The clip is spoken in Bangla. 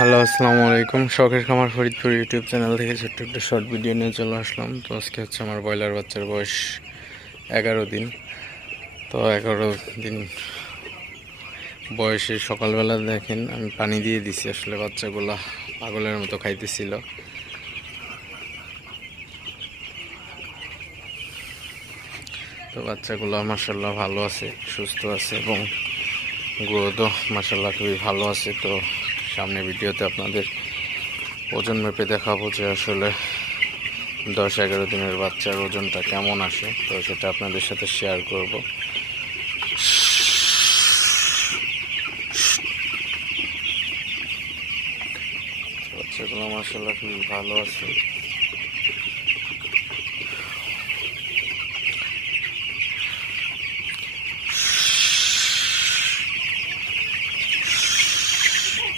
হ্যালো, আসসালামু আলাইকুম। শখের খামার ফরিদপুর ইউটিউব চ্যানেল থেকে ছোট্ট একটা শর্ট ভিডিও নিয়ে চলে আসলাম। তো আজকে হচ্ছে আমার ব্রয়লার বাচ্চার বয়স 11 দিন। তো 11 দিন বয়সে সকালবেলা দেখেন আমি পানি দিয়ে দিছি, আসলে বাচ্চাগুলা পাগলের মতো খাইতেছিল। তো বাচ্চাগুলো মাশাআল্লাহ ভালো আছে, সুস্থ আছে এবং গ্রোথও মাশাআল্লাহ খুবই ভালো আছে। তো সামনে ভিডিওতে আপনাদের ওজন মেপে দেখাবো যে আসলে 10-11 দিনের বাচ্চার ওজনটা কেমন আসে, তো সেটা আপনাদের সাথে শেয়ার করব। বাচ্চাগুলো মাশাআল্লাহ খুবই ভালো আছে।